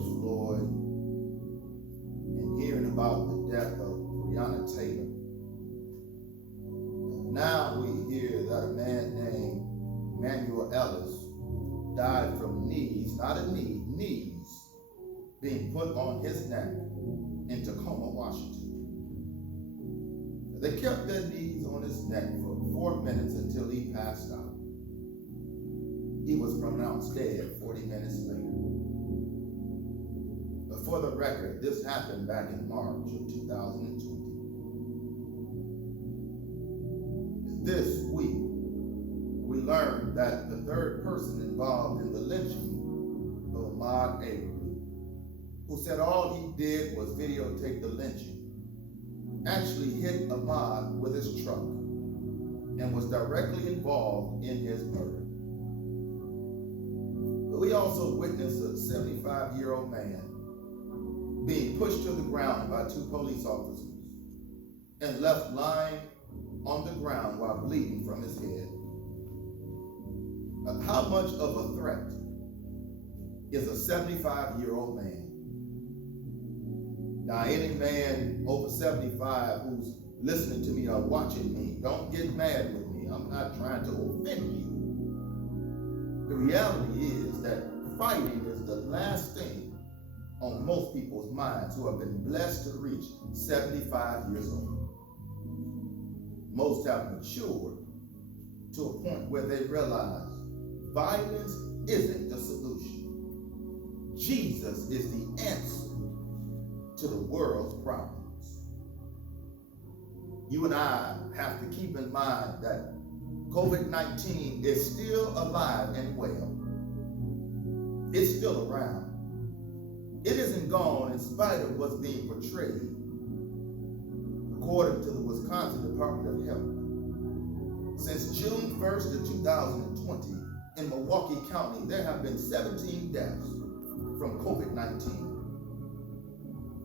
George Floyd and hearing about the death of Breonna Taylor. Now we hear that a man named Emmanuel Ellis died from knees, not a knee, knees, being put on his neck in Tacoma, Washington. They kept their knees on his neck for 4 minutes until he passed out. He was pronounced dead 40 minutes later. But for the record, this happened back in March of 2020. This week, we learned that the third person involved in the lynching of Ahmaud Arbery, who said all he did was videotape the lynching, actually hit Ahmaud with his truck and was directly involved in his murder. But we also witnessed a 75-year-old man being pushed to the ground by 2 police officers and left lying on the ground while bleeding from his head. How much of a threat is a 75-year-old man? Now, any man over 75 who's listening to me or watching me, don't get mad with me. I'm not trying to offend you. The reality is that fighting is the last thing on most people's minds who have been blessed to reach 75 years old. Most have matured to a point where they realize violence isn't the solution. Jesus is the answer to the world's problems. You and I have to keep in mind that COVID-19 is still alive and well. It's still around. It isn't gone in spite of what's being portrayed. According to the Wisconsin Department of Health, since June 1st of 2020, in Milwaukee County, there have been 17 deaths from COVID-19.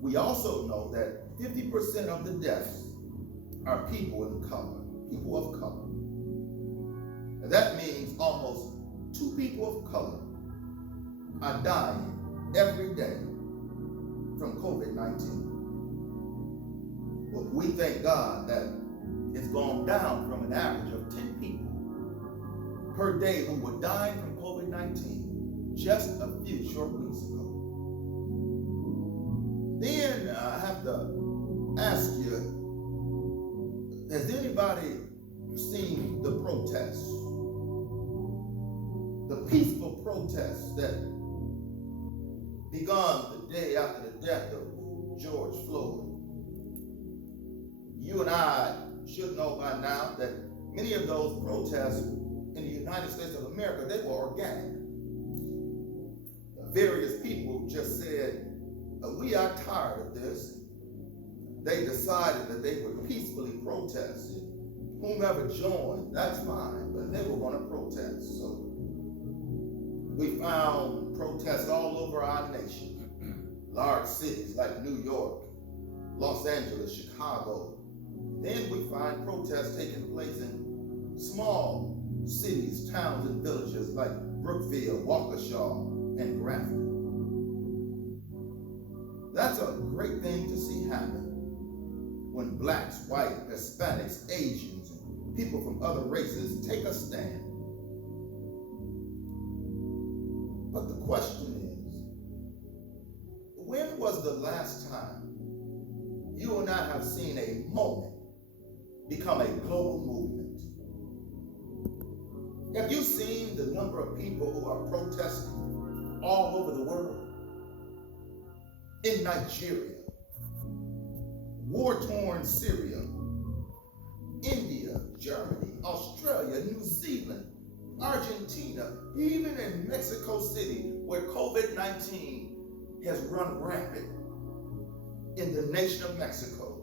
We also know that 50% of the deaths are people of color. And that means almost 2 people of color are dying every day from COVID-19. Well, we thank God that it's gone down from an average of 10 people per day who were dying from COVID-19 just a few short weeks ago. Then I have to ask you, has anybody seen the protests? The peaceful protests that began the day after the death of George Floyd. You and I should know by now that many of those protests in the United States of America, they were organic. Various people just said, we are tired of this. They decided that they would peacefully protest. Whomever joined, that's fine, but they were going to protest. So we found protests all over our nation. Large cities like New York, Los Angeles, Chicago. Then we find protests taking place in small cities, towns, and villages like Brookfield, Waukesha, and Grafton. That's a great thing to see happen when blacks, white, Hispanics, Asians, and people from other races take a stand. But the question is, when was the last time you and I have seen a moment become a global movement? Have you seen the number of people who are protesting all over the world? In Nigeria, war-torn Syria, India, Germany, Australia, New Zealand, Argentina, even in Mexico City, where COVID-19 has run rampant in the nation of Mexico.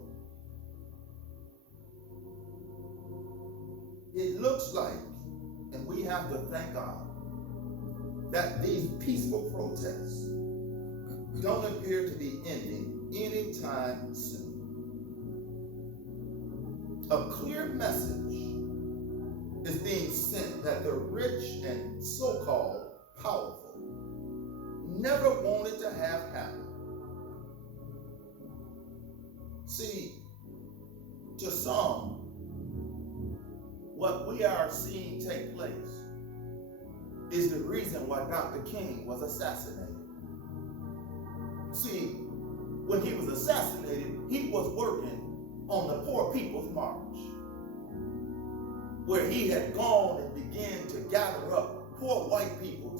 It looks like, and we have to thank God, that these peaceful protests don't appear to be ending anytime soon. A clear message is being sent that the rich and so-called powerful never wanted to have happen. See, to some, what we are seeing take place is the reason why Dr. King was assassinated. See, when he was assassinated, he was working on the Poor People's March, where he had gone and began to gather up poor white people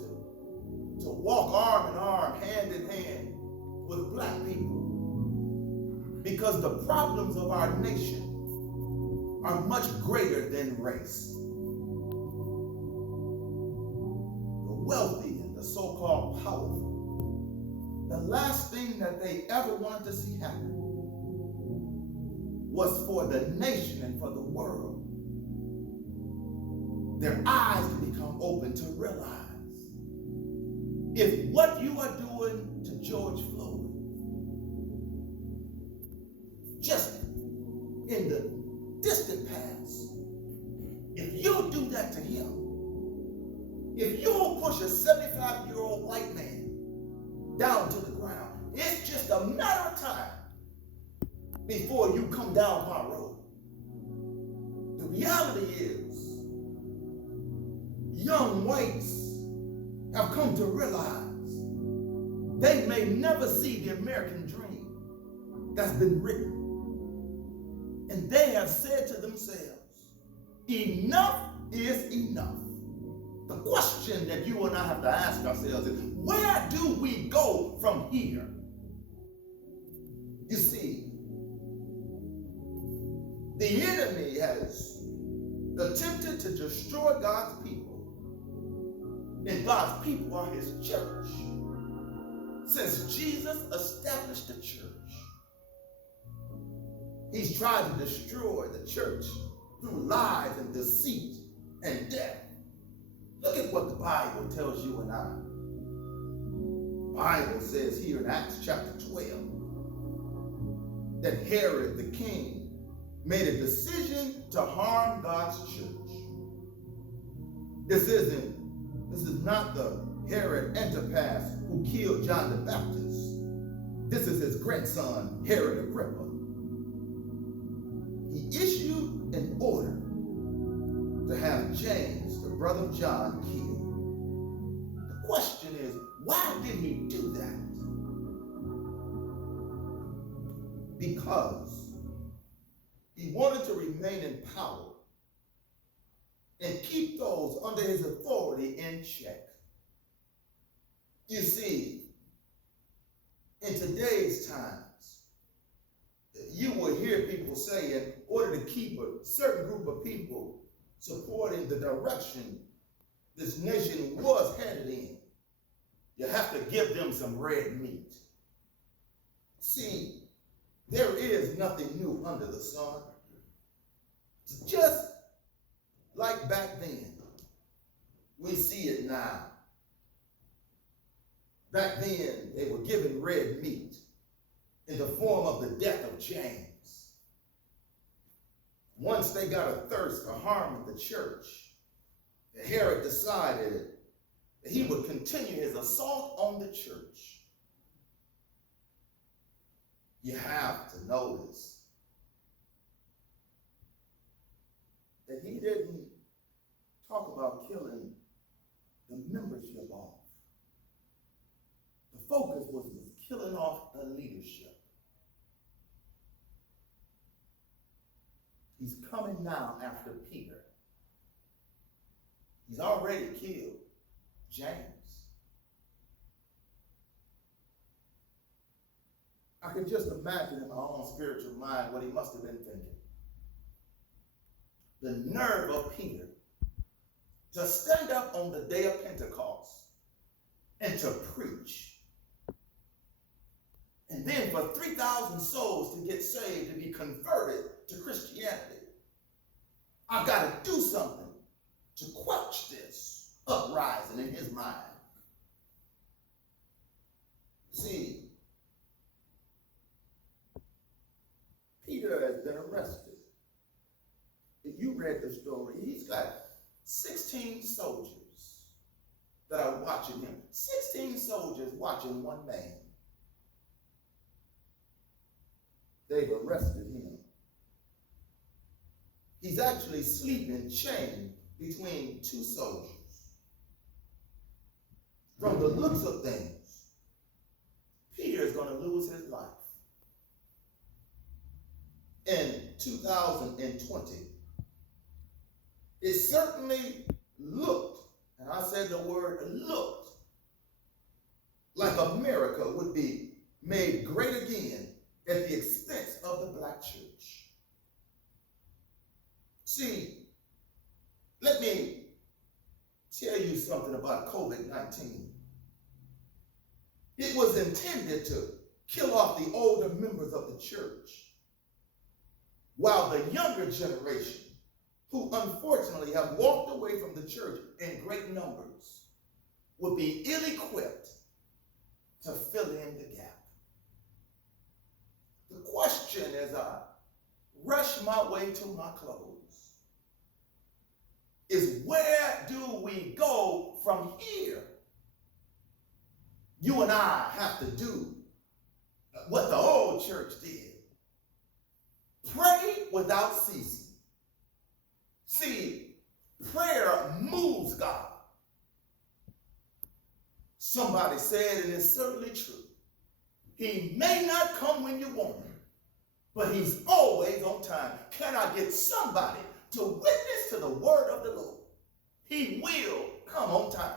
to walk arm in arm, hand in hand with black people. Because the problems of our nation are much greater than race. The wealthy and the so-called powerful, the last thing that they ever wanted to see happen was for the nation and for the world, their eyes to become open to realize if what you are doing to George Floyd, just in the distant past, if you do that to him, if you push a 75-year-old white man down to the ground, it's just a matter of time before you come down my road. The reality is, young whites have come to realize they may never see the American dream that's been written. And they have said to themselves, enough is enough. The question that you and I have to ask ourselves is, where do we go from here? You see, the enemy has attempted to destroy God's people. And God's people are his church. Since Jesus established the church, he's tried to destroy the church through lies and deceit and death. Look at what the Bible tells you and I. The Bible says here in Acts chapter 12 that Herod the king made a decision to harm God's church. This is not the Herod Antipas who killed John the Baptist. This is his grandson, Herod Agrippa. He issued an order to have James, the brother of John, killed. The question is, why did he do that? Because he wanted to remain in power and keep those under his authority in check. You see, in today's times, you will hear people say, in order to keep a certain group of people supporting the direction this nation was headed in, you have to give them some red meat. See, there is nothing new under the sun. It's just like back then. We see it now. Back then, they were given red meat in the form of the death of James. Once they got a thirst for harming the church, Herod decided that he would continue his assault on the church. You have to notice that he didn't talk about killing the membership off. The focus was killing off the leadership. He's coming now after Peter. He's already killed James. I can just imagine in my own spiritual mind what he must have been thinking. The nerve of Peter to stand up on the day of Pentecost and to preach. And then for 3,000 souls to get saved, to be converted to Christianity. I've got to do something to quench this uprising in his mind. See, Peter has been arrested. If you read the story, he's got 16 soldiers that are watching him. 16 soldiers watching one man. They've arrested him. He's actually sleeping chained between two soldiers. From the looks of things, Peter is going to lose his life. In 2020, it certainly looked, and I said the word looked, like America would be made great again at the expense of the black church. See, let me tell you something about COVID-19. It was intended to kill off the older members of the church, while the younger generation, who unfortunately have walked away from the church in great numbers, would be ill-equipped to fill in the gap. The question as I rush my way to my close is, where do we go from here? You and I have to do what the old church did. Pray without ceasing. See, prayer moves God. Somebody said, and it's certainly true, he may not come when you want him, but he's always on time. Can I get somebody to witness to the word of the Lord? He will come on time,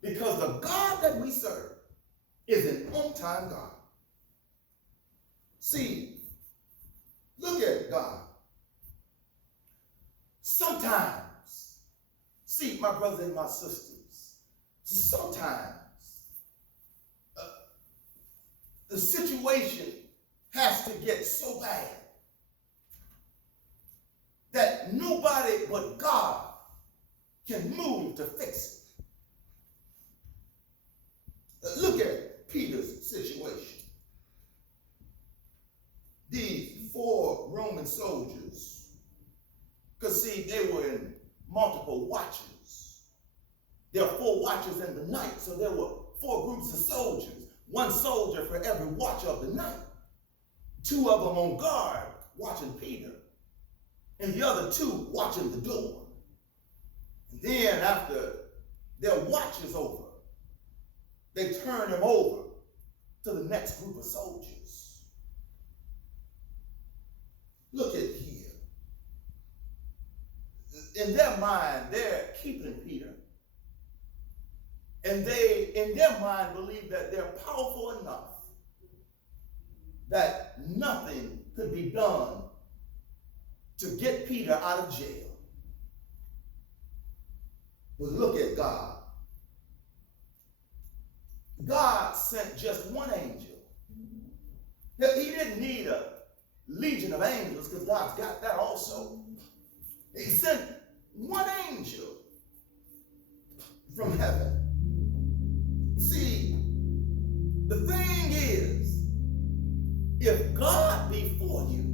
because the God that we serve is an on-time God. See, look at God. Sometimes, see, my brothers and my sisters, sometimes the situation has to get so bad that nobody but God can move to fix it. Look at Peter's situation. These 4 Roman soldiers, because see, they were in multiple watches. There are 4 watches in the night, so there were 4 groups of soldiers, 1 soldier for every watch of the night. 2 of them on guard watching Peter, and the other 2 watching the door. And then after their watch is over, they turn them over to the next group of soldiers. Look at here. In their mind, they're keeping Peter. And they, in their mind, believe that they're powerful enough that nothing could be done to get Peter out of jail. But look at God. God sent just 1 angel. He didn't need a legion of angels, because God's got that also. He sent 1 angel from heaven. See, the thing is, if God be for you,